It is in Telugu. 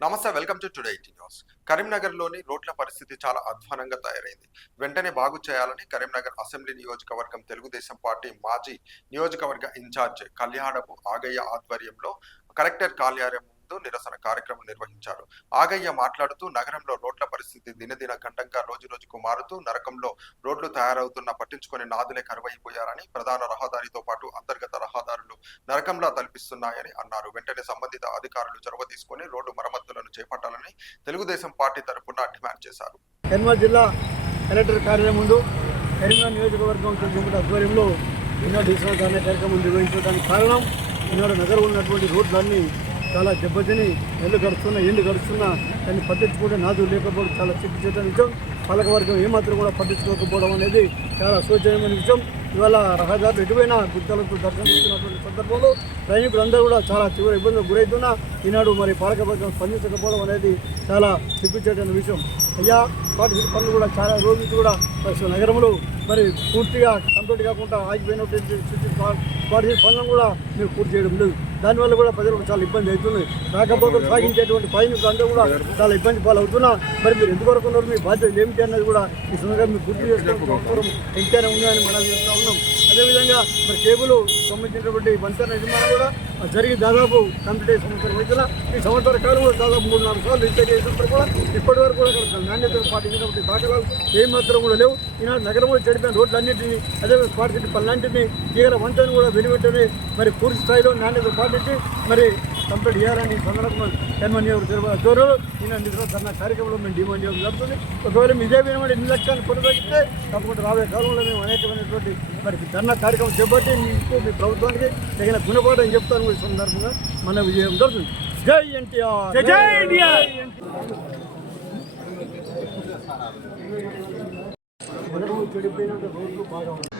నమస్తే welcome to today eighty news. కరీంనగర్లోని రోడ్ల పరిస్థితి చాలా అధ్వానంగా తయారైంది. వెంటనే బాగు చేయాలని కరీంనగర్ అసెంబ్లీ నియోజకవర్గం తెలుగుదేశం పార్టీ మాజీ నియోజకవర్గ ఇన్ఛార్జ్ కళ్యాణపు ఆగయ్య ఆధ్వర్యంలో కలెక్టర్ కార్యాలయం ముందు నిరసన కార్యక్రమం నిర్వహించారు. ఆగయ్య మాట్లాడుతూ నగరంలో రోడ్ల పరిస్థితి దినదిన గంటంగా రోజు రోజుకు మారుతూ నరకంలో రోడ్లు తయారవుతున్న పట్టించుకొని నాదులే కరువైపోయారని ప్రధాన రహదారితో పాటు అంతర్గత రహదారులు నరకంలా తలపిస్తున్నాయని అన్నారు. వెంటనే సంబంధిత అధికారులు చొరవ తీసుకొని రోడ్డు మరమ్మతులను చేపట్టాలని తెలుగుదేశం పార్టీ తరఫున డిమాండ్ చేశారు. కరీంనగర్ జిల్లా కలెక్టర్ కార్యాలయం ముందు కరీంనగర్ నియోజకవర్గం తెలుగుదేశం ఆధ్వర్యంలో ఈనాడు ఈశ్వర కార్యక్రమం నిర్వహించడానికి కారణం ఈనాడు నగరం ఉన్నటువంటి రోడ్లన్నీ చాలా దెబ్బతిని ఎల్లు గడుస్తున్నా ఎండు గడుస్తున్నా దాన్ని పట్టించుకుంటే నాదు లేకపోవడం చాలా చిక్కు చేత విషయం పాలకవర్గం ఏమాత్రం కూడా పట్టించుకోకపోవడం అనేది చాలా శోచనీయమైన విషయం ఇవాళ రహదారులు ఎటువైనా గుర్తలకు దర్శనం ఇస్తున్నటువంటి సందర్భంలో ప్రయాణికులందరూ కూడా చాలా తీవ్ర ఇబ్బందులు గురవుతున్నా ఈనాడు మరి పాలకవర్గం స్పందించకపోవడం అనేది చాలా సిగ్గుచేటైన విషయం. అయ్యా వాటి పనులు కూడా చాలా రోజు కూడా నగరంలో మరి పూర్తిగా కంప్లీట్ కాకుండా ఆగిపోయినటువంటి స్థితి వాటి పనులను కూడా మీరు పూర్తి చేయడం లేదు. దానివల్ల కూడా ప్రజలకు చాలా ఇబ్బంది అవుతుంది. రాకపోతే సాగించేటువంటి ప్రయాణికులు అందరూ కూడా చాలా ఇబ్బంది పాలవుతున్నా. మరి మీరు ఎందువరకు ఉన్నారు? మీ బాధ్యత ఏమిటి అన్నది కూడా ఈ సందర్భంగా మీరు గుర్తు చేసుకోవడం ఎంతైనా ఉందని మనం చేస్తూ ఉన్నాం. అదేవిధంగా మరి కేబుల్ సంబంధించినటువంటి వంతెన నిర్మాణం కూడా జరిగి దాదాపు కంప్లీట్ అయ్యే సంవత్సరం అవుతున్నా. ఈ సంవత్సర కాలంలో దాదాపు మూడు నాలుగు సార్లు రీఛార్జ్ చేసినప్పుడు కూడా ఇప్పటి వరకు కూడా నాణ్యతను పాటించినటువంటి దాఖలాలు ఏమాత్రం కూడా లేవు. ఈనాడు నగరంలో చెడిపోయిన రోడ్లన్నింటినీ అదే స్మార్ట్ సిటీ పనులన్నింటినీ తీగల వంతెన కూడా వెలువెట్టని మరి పూర్తి స్థాయిలో నాణ్యత పాటించి మరి కంప్లీట్ చేయాలని సందర్భంగా కన్మన్ ఆధ్వర్యంలో ఈనాడు నిధుల ధర్నా కార్యక్రమంలో మేము డిమాండ్ చేయడం జరుగుతుంది. ఒకవేళ ఇదే విధమైన నిర్లక్ష్యాన్ని కొనసాగితే తప్పకుండా రాబోయే కాలంలో మేము అనేకమైనటువంటి మరి ధర్నా కార్యక్రమం చేపట్టి మీకు మీ ప్రభుత్వానికి తగిన గుణపాఠం చెప్తాను ఈ సందర్భంగా మన విజయం జరుగుతుంది. జై ఎన్టీఆర్! జై ఎన్టీఆర్. నగరం చెడిపోయిన రోడ్లు బాగా ఉన్నాయి